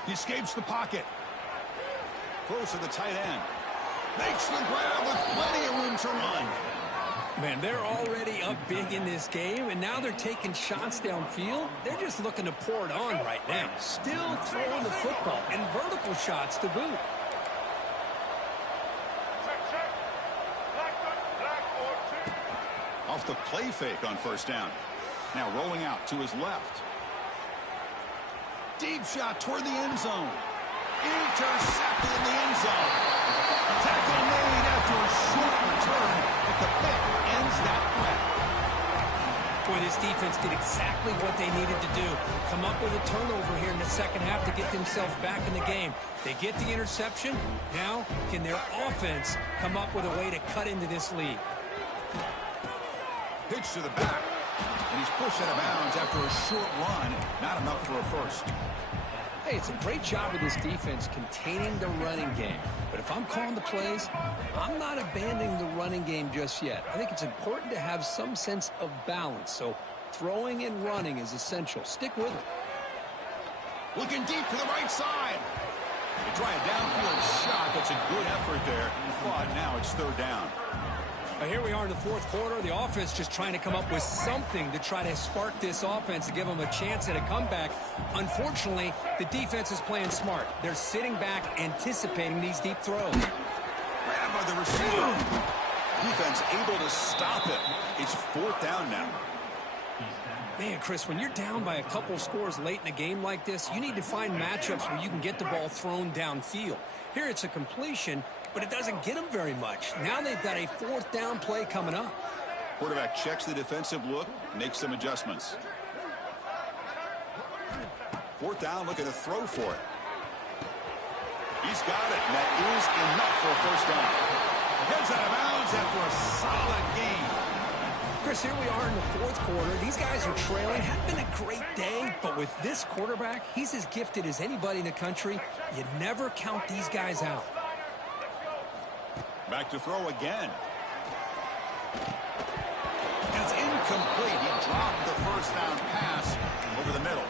He escapes the pocket. Throws to the tight end. Makes the grab with plenty of room to run. Man, they're already up big in this game, and now they're taking shots downfield. They're just looking to pour it on right now. Still throwing the football, and vertical shots to boot. Off the play fake on 1st down. Now rolling out to his left. Deep shot toward the end zone. Intercepted in the end zone. Tackle made after a short return, but the pick ends that threat. Boy, this defense did exactly what they needed to do. Come up with a turnover here in the second half to get themselves back in the game. They get the interception. Now, can their offense come up with a way to cut into this lead? Pitch to the back. And he's pushed out of bounds after a short run. Not enough for a first. Hey, it's a great job of this defense containing the running game. But if I'm calling the plays, I'm not abandoning the running game just yet. I think it's important to have some sense of balance. So throwing and running is essential. Stick with it. Looking deep to the right side. They try a downfield shot. That's a good effort there. But now it's 3rd down. Here we are in the 4th quarter. The offense just trying to come up with something to try to spark this offense to give them a chance at a comeback. Unfortunately, the defense is playing smart. They're sitting back, anticipating these deep throws. Grabbed by the receiver. Defense able to stop it. It's 4th down now. Man, Chris, when you're down by a couple scores late in a game like this, you need to find matchups where you can get the ball thrown downfield. Here it's a completion, but it doesn't get them very much. Now they've got a 4th down play coming up. Quarterback checks the defensive look, makes some adjustments. 4th down, looking to throw for it. He's got it, and that is enough for a 1st down. Heads out of bounds after a solid game. Chris, here we are in the 4th quarter. These guys are trailing. Hadn't been a great day, but with this quarterback, he's as gifted as anybody in the country. You never count these guys out. Back to throw again. And it's incomplete. He dropped the 1st down pass over the middle.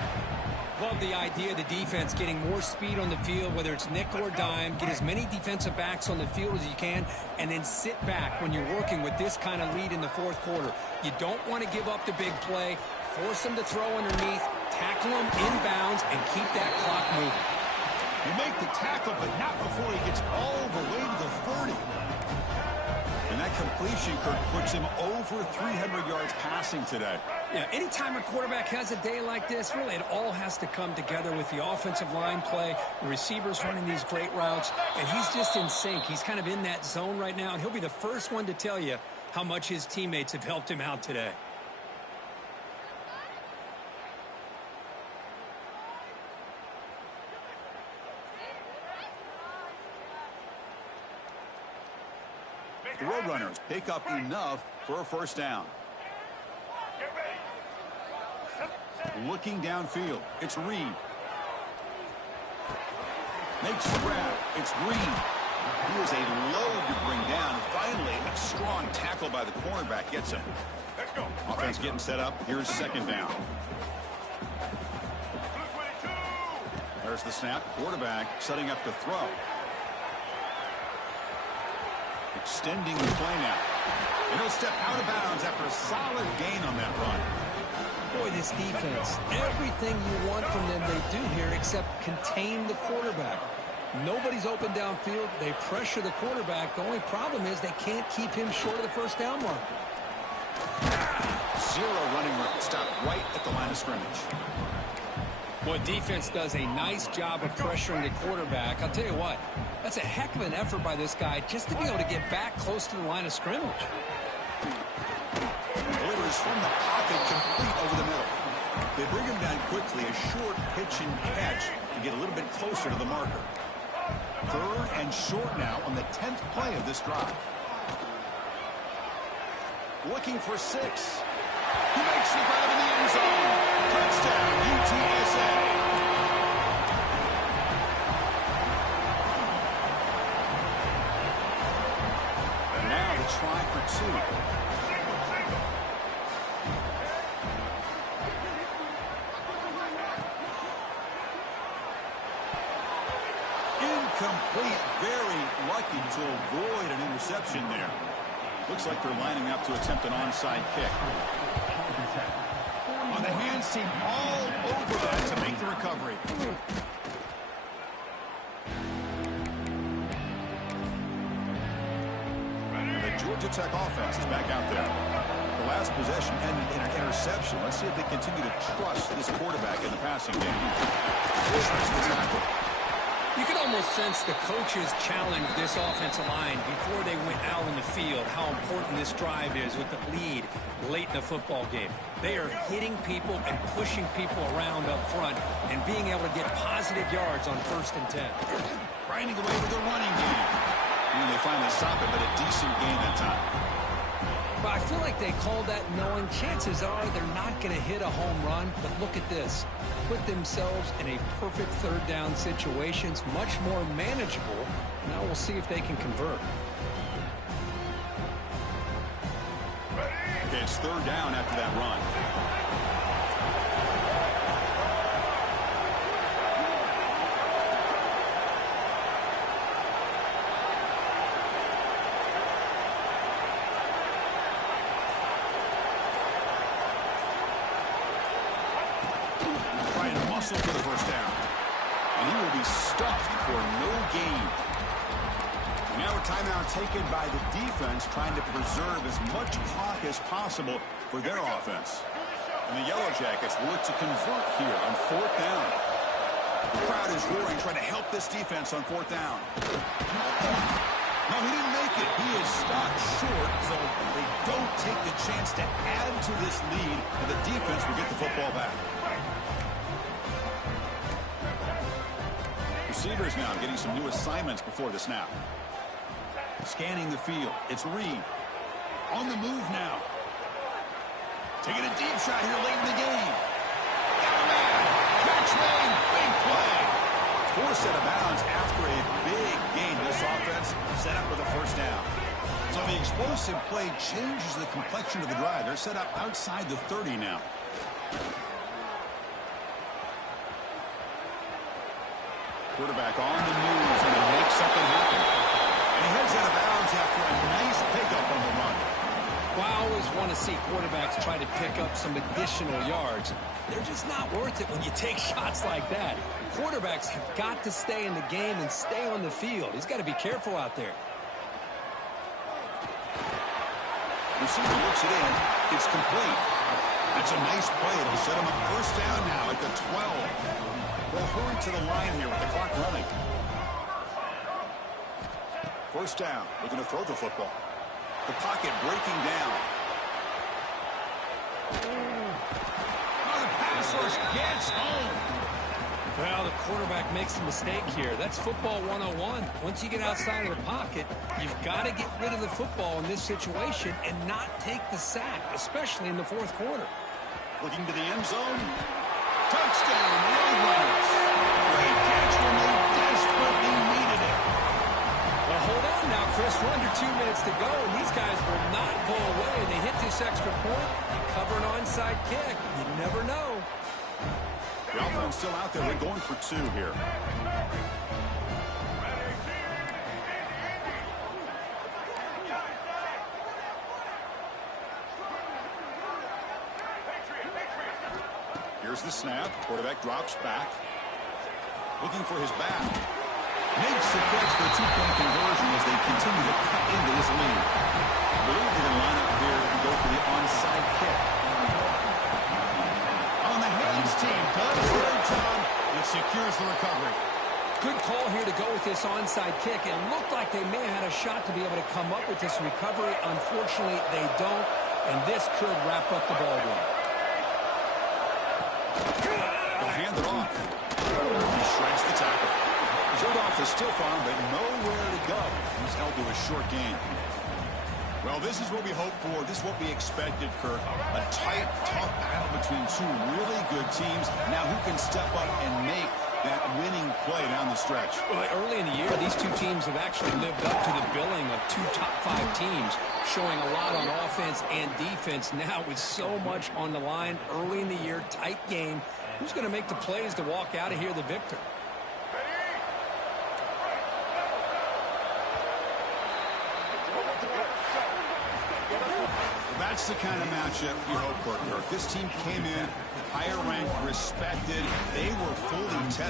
Love the idea of the defense getting more speed on the field, whether it's nickel or dime. Get as many defensive backs on the field as you can, and then sit back when you're working with this kind of lead in the 4th quarter. You don't want to give up the big play. Force them to throw underneath, tackle them inbounds, and keep that clock moving. You make the tackle, but not before he gets all the way to the 30. And that completion, Kirk, puts him over 300 yards passing today. Yeah, anytime a quarterback has a day like this, really it all has to come together with the offensive line play, the receivers running these great routes, and he's just in sync. He's kind of in that zone right now, and he'll be the first one to tell you how much his teammates have helped him out today. The Roadrunners pick up enough for a 1st down. Looking downfield, it's Reed. Makes the grab, it's Reed. He is a load to bring down. Finally, a strong tackle by the cornerback gets him. Let's go. Offense getting set up. Here's 2nd down. There's the snap. Quarterback setting up to throw. Extending the play now. And he'll step out of bounds after a solid gain on that run. Boy, this defense, everything you want from them they do here except contain the quarterback. Nobody's open downfield. They pressure the quarterback. The only problem is they can't keep him short of the first down mark. Zero running room. Stop right at the line of scrimmage. Well, defense does a nice job of pressuring the quarterback. I'll tell you what, that's a heck of an effort by this guy just to be able to get back close to the line of scrimmage. Delivers from the pocket, complete over the middle. They bring him down quickly, a short pitch and catch to get a little bit closer to the marker. 3rd and short now on the 10th play of this drive. Looking for 6. He makes the grab in the end zone. Touchdown, UTSA. And now the try for 2. Incomplete. Very lucky to avoid an interception there. Looks like they're lining up to attempt an onside kick. On the hands team all over that to make the recovery. The Georgia Tech offense is back out there. The last possession ended in an interception. Let's see if they continue to trust this quarterback in the passing game. Starts the tackle. You can almost sense the coaches challenged this offensive line before they went out on the field, how important this drive is with the lead late in the football game. They are hitting people and pushing people around up front and being able to get positive yards on 1st and 10. Grinding away with the running game. And they finally stop it, but a decent gain that time. But I feel like they called that knowing chances are they're not going to hit a home run. But look at this. Put themselves in a perfect 3rd down situation. It's much more manageable. Now we'll see if they can convert. Okay, it's 3rd down after that run. For the first down. And he will be stuffed for no gain. Now a timeout taken by the defense, trying to preserve as much clock as possible for their offense. And the Yellow Jackets look to convert here on 4th down. The crowd is roaring, trying to help this defense on 4th down. No, he didn't make it. He is stopped short, so they don't take the chance to add to this lead, and the defense will get the football back. Receivers now getting some new assignments before the snap. Scanning the field. It's Reed. On the move now. Taking a deep shot here late in the game. Got a man. Catch made. Big play. Forced out of bounds after a big gain. This offense set up with a 1st down. So the explosive play changes the complexion of the drive. They're set up outside the 30 now. Quarterback on the move and to make something happen. And he heads out of bounds after a nice pickup on the run. Well, I always want to see quarterbacks try to pick up some additional yards. They're just not worth it when you take shots like that. Quarterbacks have got to stay in the game and stay on the field. He's got to be careful out there. Receiver looks it in. It's complete. That's a nice play. It'll set him up 1st down now at the 12. They'll hurry to the line here with the clock running. 1st down. They're going to throw the football. The pocket breaking down. Oh, the pass rush gets home. Well, the quarterback makes a mistake here. That's football 101. Once you get outside of the pocket, you've got to get rid of the football in this situation and not take the sack, especially in the 4th quarter. Looking to the end zone. Touchdown, Roadrunners. Great catch when they desperately needed it. Well, hold on now, Chris. We're under 2 minutes to go, and these guys will not go away. They hit this extra point. You cover an onside kick. You never know. The offense still out there. They're going for 2 here. Here's the snap. Quarterback drops back. Looking for his back. Makes the catch for a two-point conversion as they continue to cut into this lead. I believe they're going to line up here and go for the onside kick. On the hands team does their job. It secures the recovery. Good call here to go with this onside kick. It looked like they may have had a shot to be able to come up with this recovery. Unfortunately, they don't, and this could wrap up the ball game. They'll hand it off. He shreds the tackle. Jordoff is still found, but nowhere to go. He's held to a short gain. Well, this is what we hoped for. This is what we expected, Kirk. A tight, tough battle between two really good teams. Now who can step up and make that winning play down the stretch? Well, early in the year, these two teams have actually lived up to the billing of two top-5 teams, showing a lot on offense and defense. Now with so much on the line early in the year, tight game, who's going to make the plays to walk out of here the victor? That's the kind of matchup you hope for, Kirk. This team came in higher ranked, respected. They were fully tested.